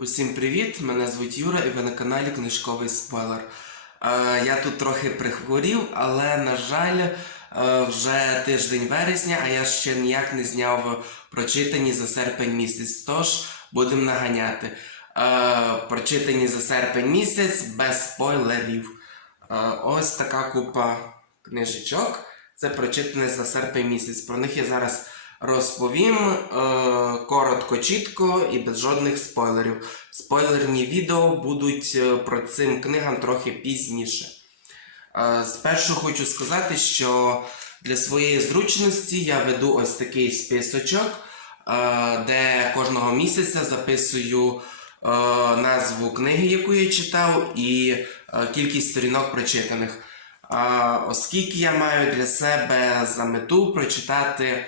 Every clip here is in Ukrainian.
Усім привіт! Мене звуть Юра і ви на каналі Книжковий спойлер. Е, я тут трохи прихворів, але на жаль, е, вже тиждень вересня, а я ще ніяк не зняв прочитані за серпень місяць. Тож будемо наганяти. Е, прочитані за серпень місяць без спойлерів. Е, ось така купа книжечок. Це прочитане за серпень місяць. Про них я зараз розповім е, коротко, чітко і без жодних спойлерів. Спойлерні відео будуть е, про цим книгам трохи пізніше. Е, спершу хочу сказати, що для своєї зручності я веду ось такий списочок, е, де кожного місяця записую е, назву книги, яку я читав, і е, кількість сторінок прочитаних. Оскільки я маю для себе за мету прочитати,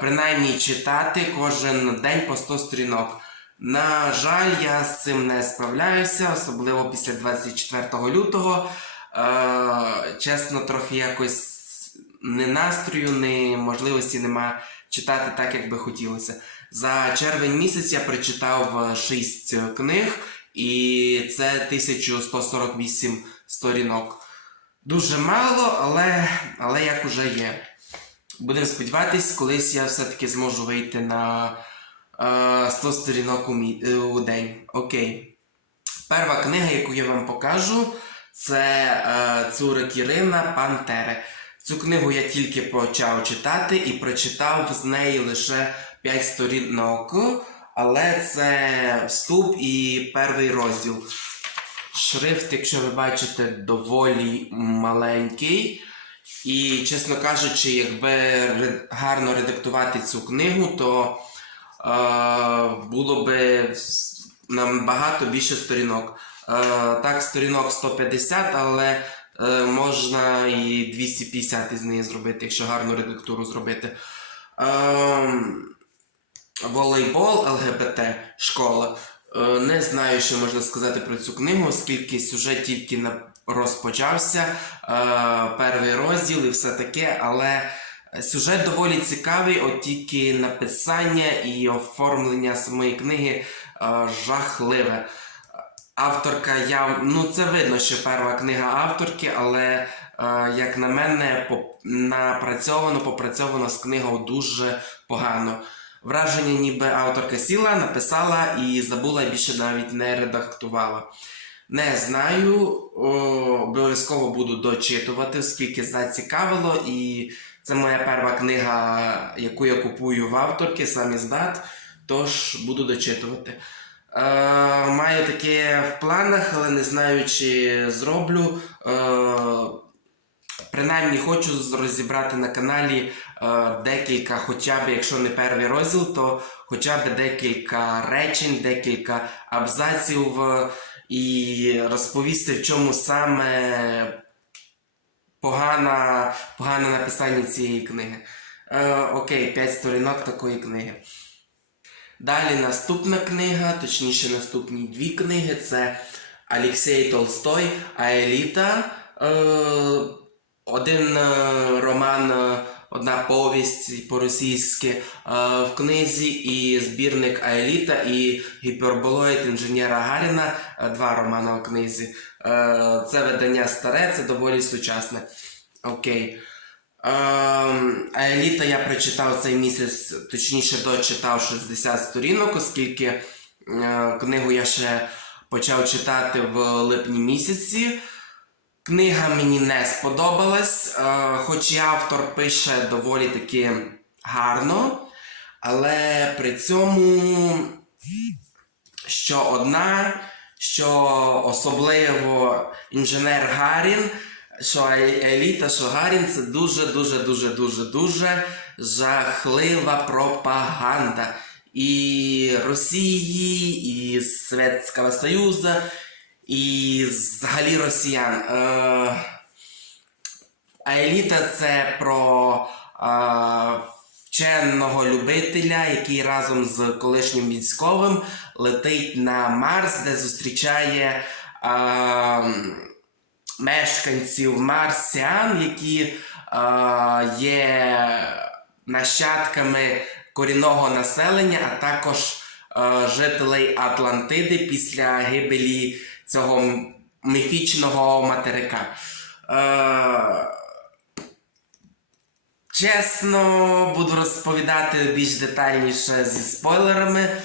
принаймні читати кожен день по 100 сторінок. На жаль, я з цим не справляюся, особливо після 24 лютого. Е, чесно, трохи якось не настрою, ні можливості нема читати так, як би хотілося. За червень місяць я прочитав 6 книг, і це 1148 сторінок. Дуже мало, але, але як уже є. Будемо сподіватись, колись я все-таки зможу вийти на е, 100 сторінок у, мі, е, у день. Окей. Перша книга, яку я вам покажу, це е, Цурик Ірина Пантери. Цю книгу я тільки почав читати і прочитав з неї лише 5 сторінок, але це вступ і перший розділ. Шрифт, якщо ви бачите, доволі маленький. І, чесно кажучи, якби гарно редактувати цю книгу, то е, було би с- набагато більше сторінок. Е, так, сторінок 150, але е, можна і 250 із неї зробити, якщо гарну редактуру зробити. Е, волейбол, ЛГБТ, школа. Не знаю, що можна сказати про цю книгу, оскільки сюжет тільки на- розпочався, е, перший розділ і все таке, але сюжет доволі цікавий, от тільки написання і оформлення самої книги е, жахливе. Авторка, я, ну це видно, що перша книга авторки, але е, як на мене, поп- напрацьовано, попрацьовано з книгою дуже погано. Враження, ніби авторка сіла, написала і забула більше навіть не редактувала. Не знаю, обов'язково буду дочитувати, оскільки зацікавило, і це моя перша книга, яку я купую в авторки, сам іздат, тож буду дочитувати. Е, маю таке в планах, але не знаю, чи зроблю. Е, принаймні хочу розібрати на каналі е, декілька, хоча б, якщо не перший розділ, то хоча б декілька речень, декілька абзаців е, і розповісти, в чому саме погана, погане написання цієї книги. Е, окей, 5 сторінок такої книги. Далі наступна книга, точніше, наступні дві книги це Алексей Толстой, Аеліта. Е, один е, роман, е, одна повість по-російськи е, в книзі, і збірник Аеліта і гіперболоїд інженера Гаріна. е, Два романи в книзі. Е, це видання старе, це доволі сучасне. Окей. Ем, а еліта я прочитав цей місяць, точніше дочитав 60 сторінок, оскільки книгу я ще почав читати в липні місяці. Книга мені не сподобалась, е, хоч і автор пише доволі таки гарно, але при цьому що одна, що особливо інженер Гарін, що Е- еліта, що Гарін це дуже, дуже, дуже, дуже, жахлива пропаганда. І Росії, і Совєтського Союзу, і взагалі росіян. Е, а еліта це про е, вченого любителя, який разом з колишнім військовим летить на Марс, де зустрічає е, мешканців марсіан, які є нащадками корінного населення, а також жителей Атлантиди після гибелі цього міфічного материка. Е, Чесно, буду розповідати більш детальніше зі спойлерами е,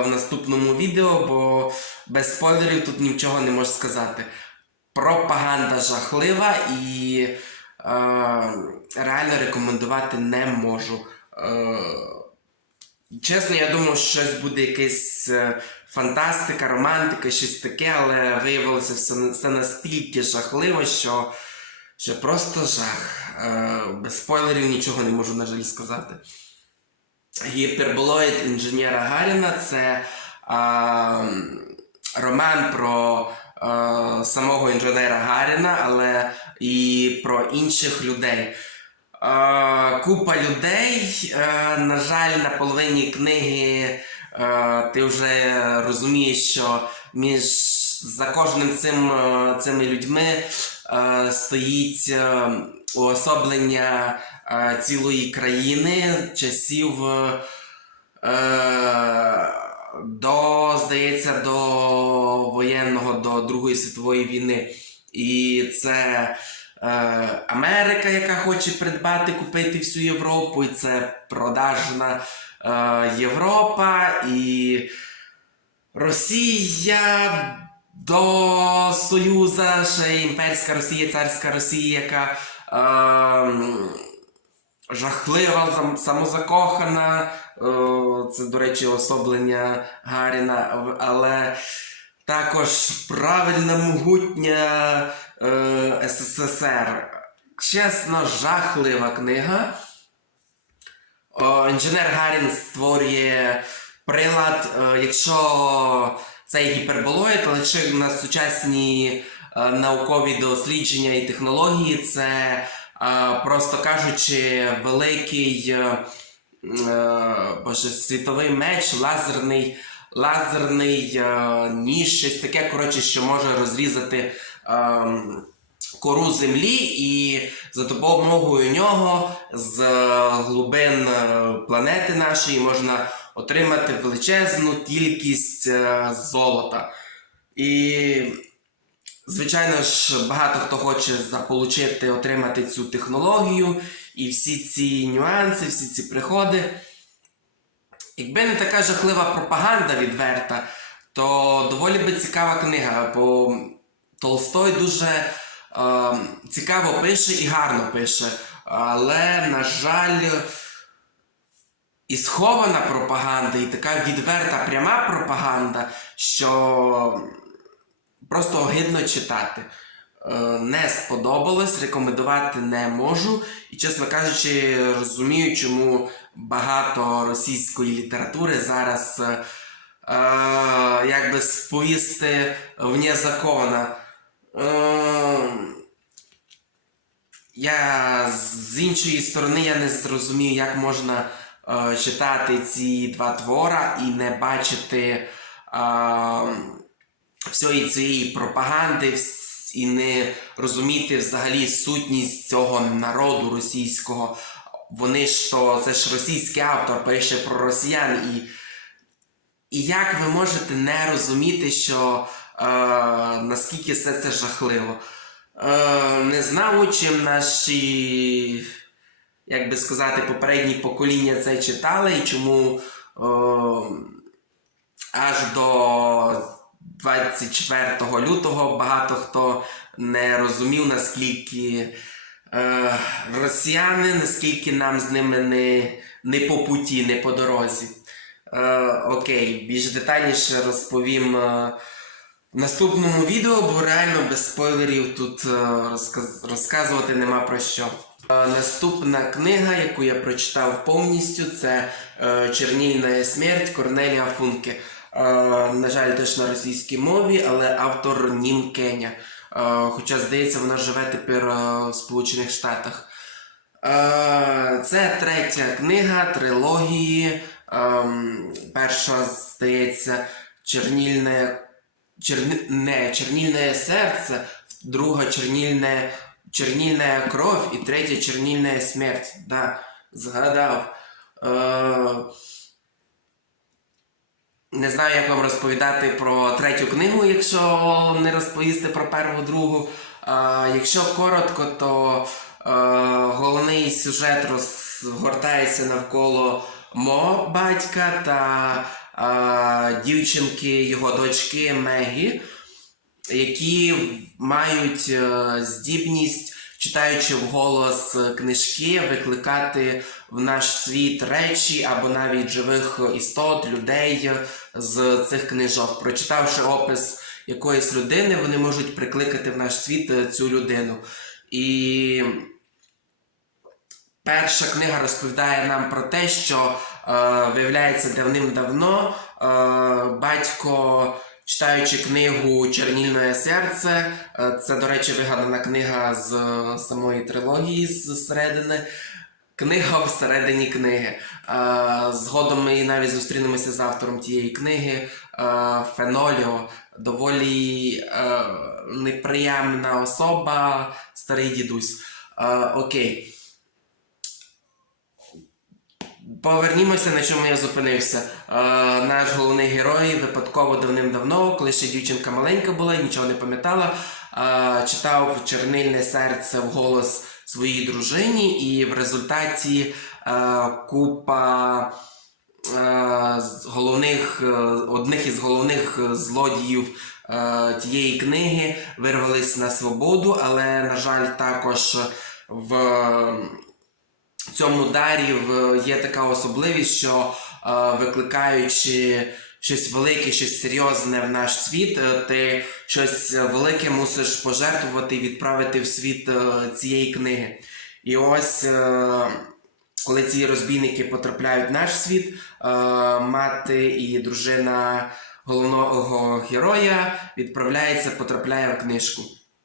в наступному відео, бо без спойлерів тут нічого не можу сказати. Пропаганда жахлива і е, реально рекомендувати не можу. Е, чесно, я думав, що щось буде якась е, фантастика, романтика, щось таке, але виявилося все, все настільки жахливо, що, що просто жах. Е, без спойлерів нічого не можу, на жаль, сказати. Гіперболоїд інженера Гаріна це е, роман про е, самого інженера Гаріна, але і про інших людей. Е, купа людей, е, на жаль, на половині книги ти вже розумієш, що між за кожним цим, е, цими людьми е, стоїть е, уособлення е, цілої країни часів. е, Е, до, здається, до воєнного, до Другої світової війни. І це е, Америка, яка хоче придбати, купити всю Європу, і це продажна е, Європа, і Росія до Союза, ще імперська Росія, царська Росія, яка. Е, жахлива, самозакохана. О, Це, до речі, особлення Гаріна, але також правильна могутня е, СССР. Чесно, жахлива книга. Інженер Гарін створює прилад, е, якщо цей гіперболоїд, але ще на сучасні е, наукові дослідження і технології, це, е, просто кажучи, великий боже, світовий меч, лазерний, лазерний ніж, щось таке, коротше, що може розрізати. Кору землі, і за допомогою нього з е, глибин е, планети нашої можна отримати величезну кількість е, золота. І, звичайно ж, багато хто хоче заполучити, отримати цю технологію і всі ці нюанси, всі ці приходи. Якби не така жахлива пропаганда відверта, то доволі би цікава книга, бо Толстой дуже цікаво пише і гарно пише. Але, на жаль, і схована пропаганда, і така відверта пряма пропаганда, що просто огидно читати. Е, Не сподобалось, рекомендувати не можу. І, чесно кажучи, розумію, чому багато російської літератури зараз е, е, як би сповісти вне закона. Е, я з іншої сторони я не зрозумів, як можна е, читати ці два твора і не бачити е, всієї цієї пропаганди і не розуміти взагалі сутність цього народу російського. Вони ж то, це ж російський автор пише про росіян. І, і як ви можете не розуміти, що наскільки все це жахливо? Е, не знав, чим наші, як би сказати, попередні покоління це читали і чому е, аж до 24 лютого багато хто не розумів, наскільки е, росіяни, наскільки нам з ними не, не по путі, не по дорозі. Е, окей, більш детальніше розповім. Наступному відео, бо реально без спойлерів тут е, розказ- розказувати нема про що. Е, Наступна книга, яку я прочитав повністю, це е, Чернільна смерть Корнелія Функе. Е, На жаль, теж на російській мові, але автор Нім Кеня. Хоча, здається, вона живе тепер в Сполучених Штатах. Це третя книга трилогії. Ем, Перша, здається, Чернільне черни... не, чернільне серце, друга чернільне, чернільна кров і третя чернільна смерть. Да, згадав. Е... Не знаю, як вам розповідати про третю книгу, якщо не розповісти про перву, другу. Е, якщо коротко, то е, головний сюжет розгортається навколо мого батька та дівчинки його дочки Мегі, які мають е, здібність, читаючи вголос книжки, викликати в наш світ речі або навіть живих істот, людей з цих книжок. Прочитавши опис якоїсь людини, вони можуть прикликати в наш світ е, цю людину. І перша книга розповідає нам про те, що е, виявляється давним-давно е, батько. Читаючи книгу Чернільне серце, е, це, до речі, вигадана книга з е, самої трилогії з середини. Книга всередині книги. Е, Згодом ми навіть зустрінемося з автором тієї книги е, Феноліо. Доволі е, неприємна особа, старий дідусь. Е, Окей. Повернімося, на чому я зупинився. Е, наш головний герой випадково давним-давно, коли ще дівчинка маленька була нічого не пам'ятала, е, читав чернильне серце вголос своїй дружині, і в результаті е, купа е, головних, е, одних із головних злодіїв е, тієї книги вирвались на свободу, але, на жаль, також в в цьому дарі є така особливість, що е, викликаючи щось велике, щось серйозне в наш світ, е, ти щось велике мусиш пожертвувати і відправити в світ е, цієї книги. І ось, коли ці розбійники потрапляють в наш світ, мати і дружина головного героя відправляється, потрапляє в книжку.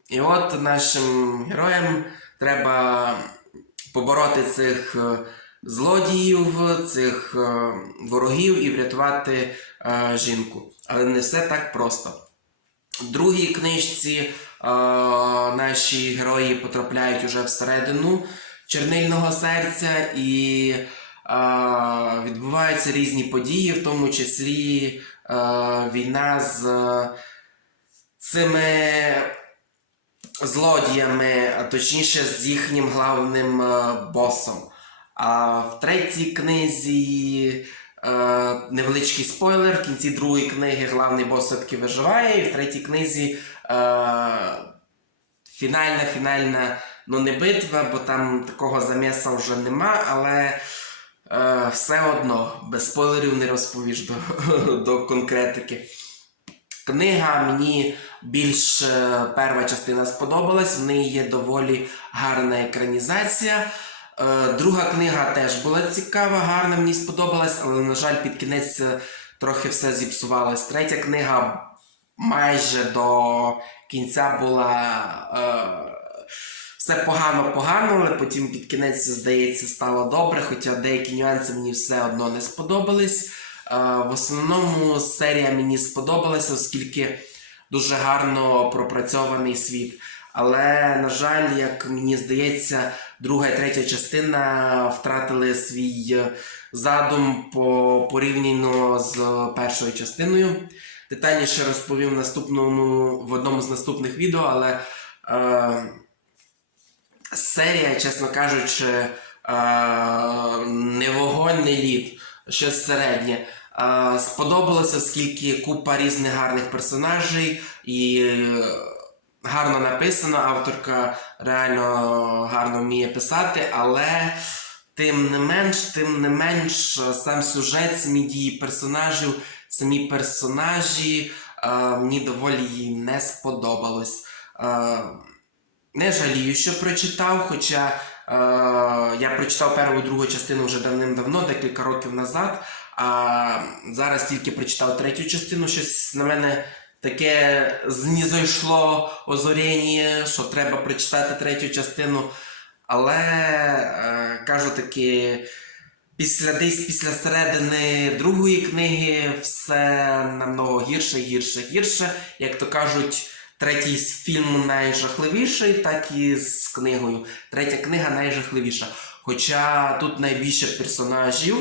І от нашим героям треба побороти цих е, злодіїв, цих е, ворогів і врятувати е, жінку. Але не все так просто. В другій книжці наші герої потрапляють уже всередину чернильного серця і відбуваються різні події, в тому числі війна з цими злодіями, точніше з їхнім главним е, босом. А в третій книзі е, невеличкий спойлер. В кінці другої книги главний бос все-таки виживає, і в третій книзі е, фінальна, фінальна, ну не битва, бо там такого заміса вже нема, але. Все одно, без спойлерів не розповіш до, до конкретики. Книга мені більш е, перша частина сподобалась, в неї є доволі гарна екранізація. Е, друга книга теж була цікава, гарна, мені сподобалась, але, на жаль, під кінець е, трохи все зіпсувалось. Третя книга майже до кінця була. Все погано-погано, але потім під кінець, здається, стало добре, хоча деякі нюанси мені все одно не сподобались. Е, В основному серія мені сподобалася, оскільки дуже гарно пропрацьований світ. Але, на жаль, як мені здається, друга і третя частина втратили свій е, задум по порівняно з першою частиною. Детальніше розповім в наступному в одному з наступних відео, але е, серія, чесно кажучи, е, не вогонь, не лід, щось середнє. Сподобалося, оскільки купа різних гарних персонажей і е, гарно написано. Авторка реально гарно вміє писати, але тим не менш, тим не менш, е, сам сюжет, самі дії персонажів, самі персонажі е, мені доволі їй не сподобалось. Не жалію, що прочитав, хоча е, я прочитав першу і другу частину вже давним-давно, декілька років назад. А зараз тільки прочитав третю частину, щось на мене таке знізойшло озоріння, що треба прочитати третю частину. Але е, кажу таки, після десь після середини другої книги все намного гірше, гірше, гірше. Як то кажуть, третій фільм найжахливіший, так і з книгою. Третя книга найжахливіша. Хоча тут найбільше персонажів,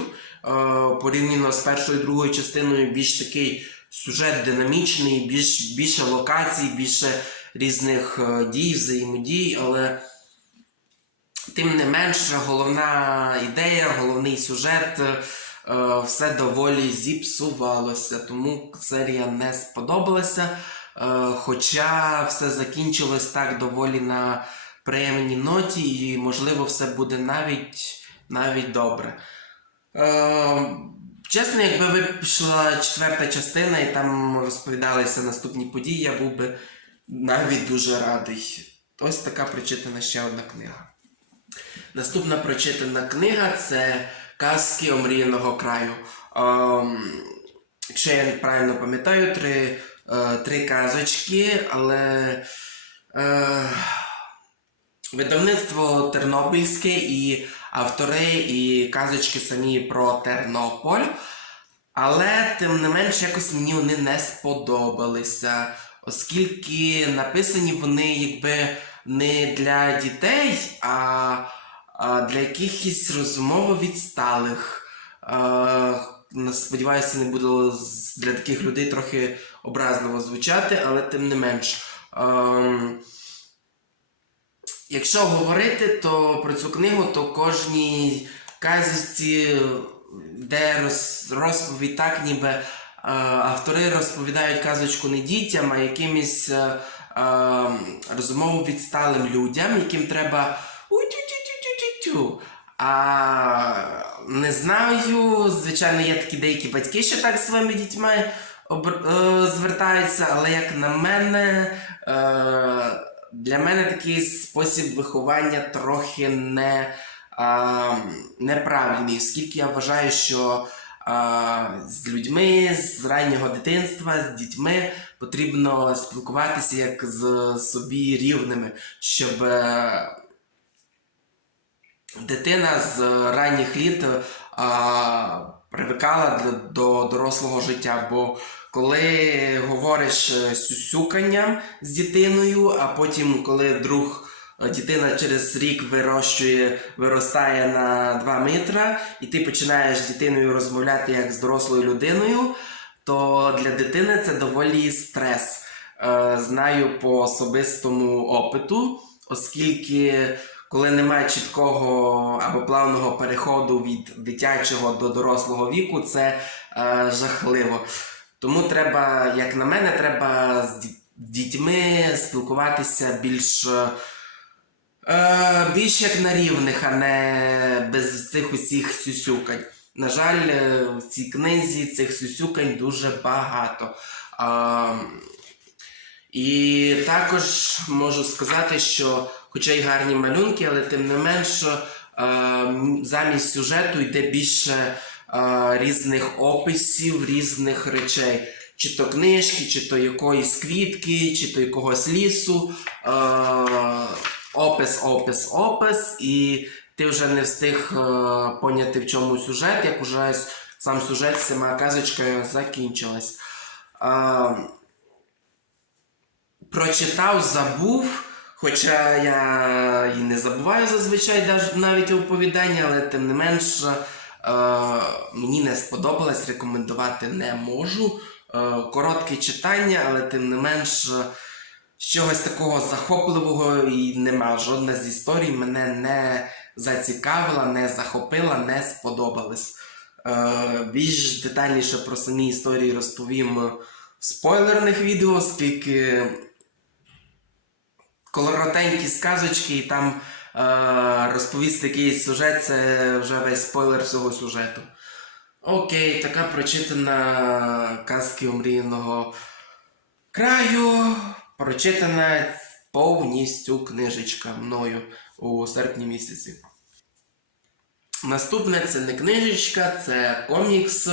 порівняно з першою і другою частиною більш такий сюжет динамічний, більш, більше локацій, більше різних е, дій, взаємодій, але тим не менше, головна ідея, головний сюжет, е, все доволі зіпсувалося, тому серія не сподобалася. Е, Хоча все закінчилось так доволі на приємній ноті, і можливо все буде навіть, навіть добре. Е, Чесно, якби вийшла четверта частина і там розповідалися наступні події, я був би навіть дуже радий. Ось така прочитана ще одна книга. Наступна прочитана книга це Казки омріяного краю. Ем, якщо я правильно пам'ятаю, три, е, три казочки, але е, видавництво Тернопільське і автори, і казочки самі про Тернополь. Але тим не менш якось мені вони не сподобалися, оскільки написані вони якби не для дітей, а, для якихось розумово відсталих. Е, сподіваюся, не буде для таких людей трохи образливо звучати, але тим не менш. Ем, Якщо говорити то про цю книгу, то кожній казочці де роз, розповідь так, ніби е, автори розповідають казочку не дітям, а якимось е, е, розумово відсталим людям, яким треба. А не знаю, звичайно, є такі деякі батьки, що так зі своїми дітьми звертаються, але як на мене, е, для мене такий спосіб виховання трохи не, а, неправильний, оскільки я вважаю, що з людьми з раннього дитинства, з дітьми потрібно спілкуватися як з собі рівними, щоб е, дитина з ранніх літ привикала до дорослого життя. Бо коли говориш е, сюсюканням з дитиною, а потім, коли вдруг е, дитина через рік вирощує, виростає на 2 метри, і ти починаєш з дитиною розмовляти як з дорослою людиною, то для дитини це доволі стрес. Е, Знаю по особистому опиту, оскільки коли немає чіткого або плавного переходу від дитячого до дорослого віку, це жахливо. Тому треба, як на мене, треба з дітьми спілкуватися більш, е, більш як на рівних, а не без цих усіх сюсюкань. На жаль, е, в цій книзі цих сюсюкань дуже багато. А, і також можу сказати, що, хоча й гарні малюнки, але тим не менш, е, замість сюжету йде більше е, різних описів, різних речей. Чи то книжки, чи то якоїсь квітки, чи то якогось лісу. Е, опис, опис, опис, і ти вже не встиг е, поняти, в чому сюжет, як уже сам сюжет, сама казочка закінчилась. Е, прочитав, забув. Хоча я і не забуваю зазвичай навіть оповідання, але тим не менш мені не сподобалось, рекомендувати не можу. Е, коротке читання, але тим не менш е, чогось такого захопливого і нема. Жодна з історій мене не зацікавила, не захопила, не сподобалась. Е, більш детальніше про самі історії розповім в спойлерних відео, оскільки колоротенькі сказочки, і там е, розповісти якийсь сюжет, це вже весь спойлер всього сюжету. Окей, така прочитана казки омріяного краю. Прочитана повністю книжечка мною у серпні місяці. Наступне це не книжечка, це комікс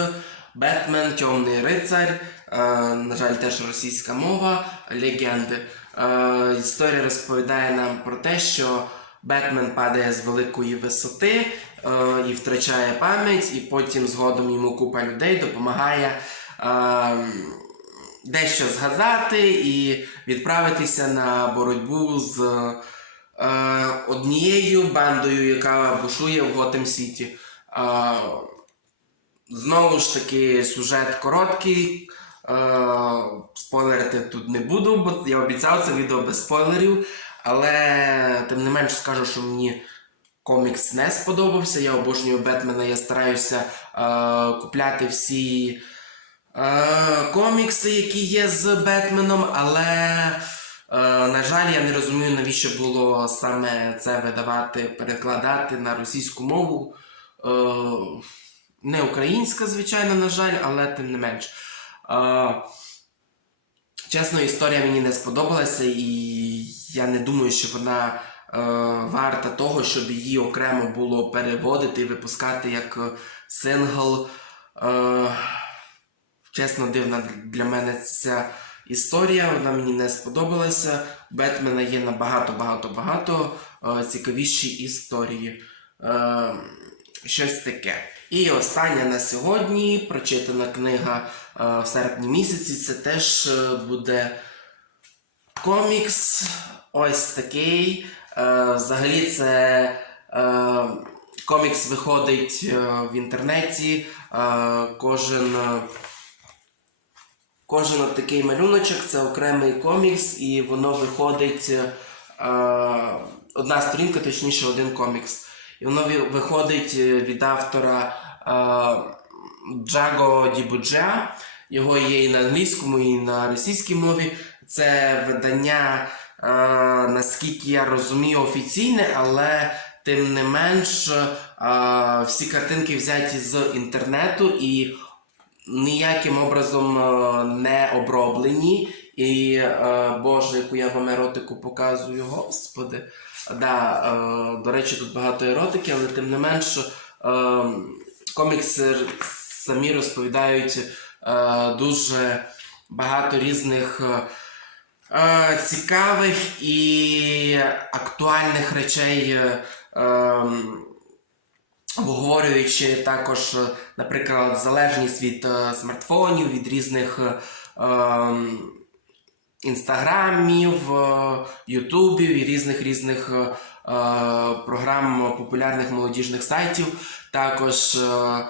Бетмен Темний рицар. Е, на жаль, теж російська мова, легенди. Е, історія розповідає нам про те, що Бетмен падає з великої висоти е, і втрачає пам'ять, і потім згодом йому купа людей допомагає. Е, Дещо згадати і відправитися на боротьбу з е, однією бандою, яка бушує в Готем Сіті. Е, Знову ж таки, сюжет короткий. Е, спойлерити тут не буду, бо я обіцяв це відео без спойлерів. Але тим не менш скажу, що мені комікс не сподобався. Я обожнюю Бетмена, я стараюся е, купляти всі е, комікси, які є з Бетменом, але, е, на жаль, я не розумію, навіщо було саме це видавати, перекладати на російську мову. Е, не українська, звичайно, на жаль, але тим не менш. Е, чесно, історія мені не сподобалася, і я не думаю, що вона е, варта того, щоб її окремо було переводити і випускати як е, сингл. Е, чесно, дивна для мене ця історія, вона мені не сподобалася. У Бетмена є набагато багато багато е, цікавіші історії. Е, щось таке. І остання на сьогодні прочитана книга е, в серпні місяці. Це теж е, буде комікс. Ось такий. Е, взагалі, це е, комікс виходить е, в інтернеті. Кожен. Кожен такий малюночок це окремий комікс, і воно виходить одна сторінка, точніше, один комікс. І воно виходить від автора Джаго Дібуджа. Його є і на англійському, і на російській мові. Це видання, наскільки я розумію, офіційне, але тим не менш всі картинки взяті з інтернету і ніяким образом е, не оброблені. І е, Боже, яку я вам еротику показую, господи. Да, е, до речі, тут багато еротики, але тим не менш комікси самі розповідають дуже багато різних цікавих і актуальних речей. Е, ем, обговорюючи також, е, наприклад, залежність від е, смартфонів, від різних е, ем, інстаграмів, е, ютубів і різних різних е, е, програм популярних молодіжних сайтів. Також е,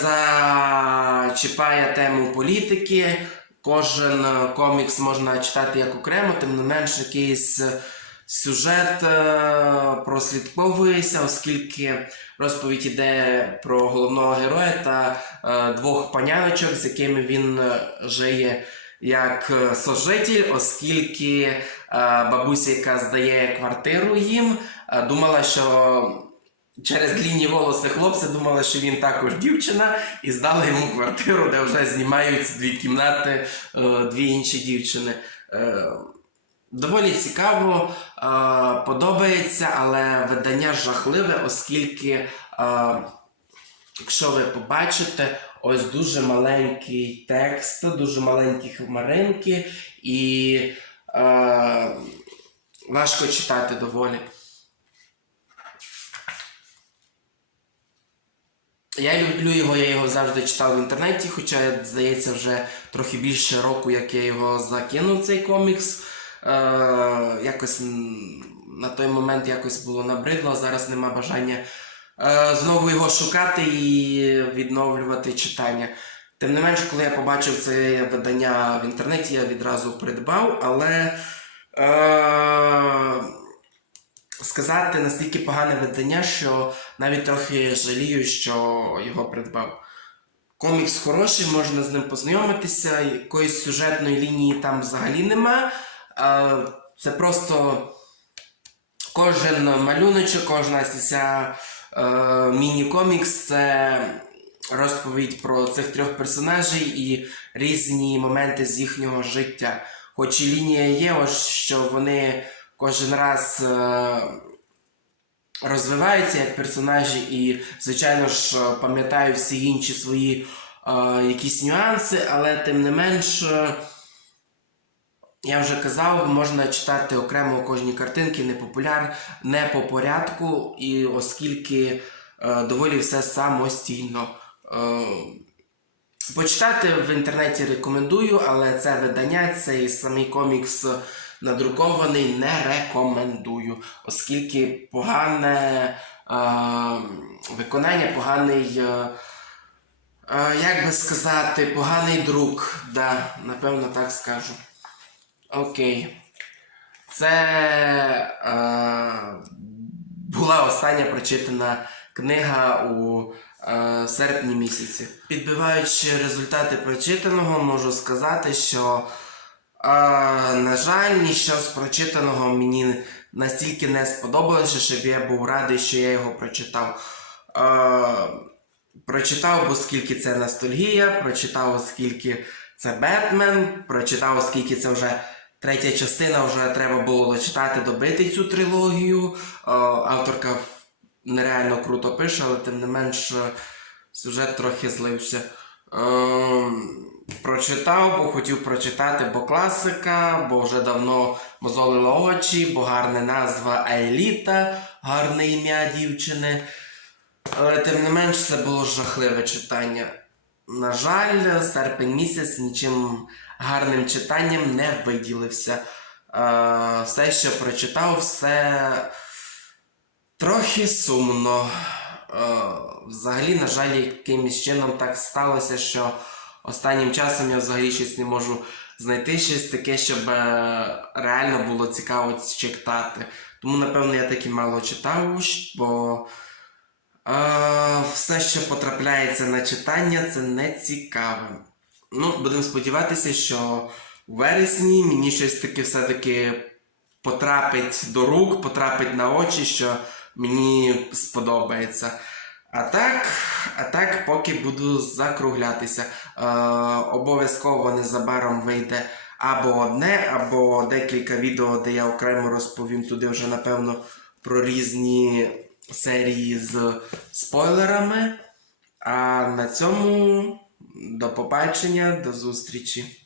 зачіпає тему політики. Кожен е, комікс можна читати як окремо, тим не менш якийсь е, сюжет е, прослідковується, оскільки розповідь іде про головного героя та двох паняночок, з якими він жиє як сожитель, оскільки бабуся, яка здає квартиру їм, думала, що. Через длінні волоси хлопця думала, що він також дівчина, і здала йому квартиру, де вже знімаються дві кімнати, е, дві інші дівчини. Е, Доволі цікаво, е, подобається, але видання жахливе, оскільки, якщо ви побачите, ось дуже маленький текст, дуже маленькі хмаринки, і важко читати доволі. Я люблю його, я його завжди читав в інтернеті, хоча, здається, вже трохи більше року, як я його закинув, цей комікс. Е, якось на той момент якось було набридло, зараз нема бажання е, знову його шукати і відновлювати читання. Тим не менш, коли я побачив це видання в інтернеті, я відразу придбав, але е, сказати настільки погане видання, що навіть трохи жалію, що його придбав. Комікс хороший, можна з ним познайомитися, якоїсь сюжетної лінії там взагалі нема. Це просто кожен малюночок, кожна ця е, міні-комікс це розповідь про цих трьох персонажей і різні моменти з їхнього життя. Хоч і лінія є, ось що вони кожен раз е, розвиваються як персонажі, і, звичайно ж, е, пам'ятаю всі інші свої е, якісь нюанси, але тим не менш. я вже казав, можна читати окремо кожні картинки, не популяр, не по порядку, і оскільки е, доволі все самостійно. Е, почитати в інтернеті рекомендую, але це видання, цей самий комікс надрукований не рекомендую, оскільки погане е, виконання, поганий. Е, Е, як би сказати, поганий друг, да, напевно так скажу. Окей. Це е, була остання прочитана книга у е, серпні місяці. Підбиваючи результати прочитаного, можу сказати, що, е, на жаль, нічого з прочитаного мені настільки не сподобалося, щоб я був радий, що я його прочитав. Е, прочитав, оскільки це ностальгія, прочитав, оскільки це Бетмен, прочитав, оскільки це вже третя частина, вже треба було дочитати, добити цю трилогію. Е, авторка нереально круто пише, але тим не менш сюжет трохи злився. Ем, прочитав, бо хотів прочитати, бо класика, бо вже давно мозолило очі, бо гарна назва Еліта, гарне ім'я дівчини. Але тим не менш це було жахливе читання. На жаль, серпень місяць нічим гарним читанням не виділився. Все, що прочитав, все трохи сумно. Взагалі, на жаль, якимось чином так сталося, що останнім часом я взагалі щось не можу знайти щось таке, щоб е, реально було цікаво читати. Тому, напевно, я так і мало читав, бо е, все, що потрапляється на читання, це не цікаве. Ну, будемо сподіватися, що у вересні мені щось таке все-таки потрапить до рук, потрапить на очі, що мені сподобається. А так, а так, поки буду закруглятися. Е, обов'язково незабаром вийде або одне, або декілька відео, де я окремо розповім туди вже, напевно, про різні серії з спойлерами. А на цьому до побачення, до зустрічі.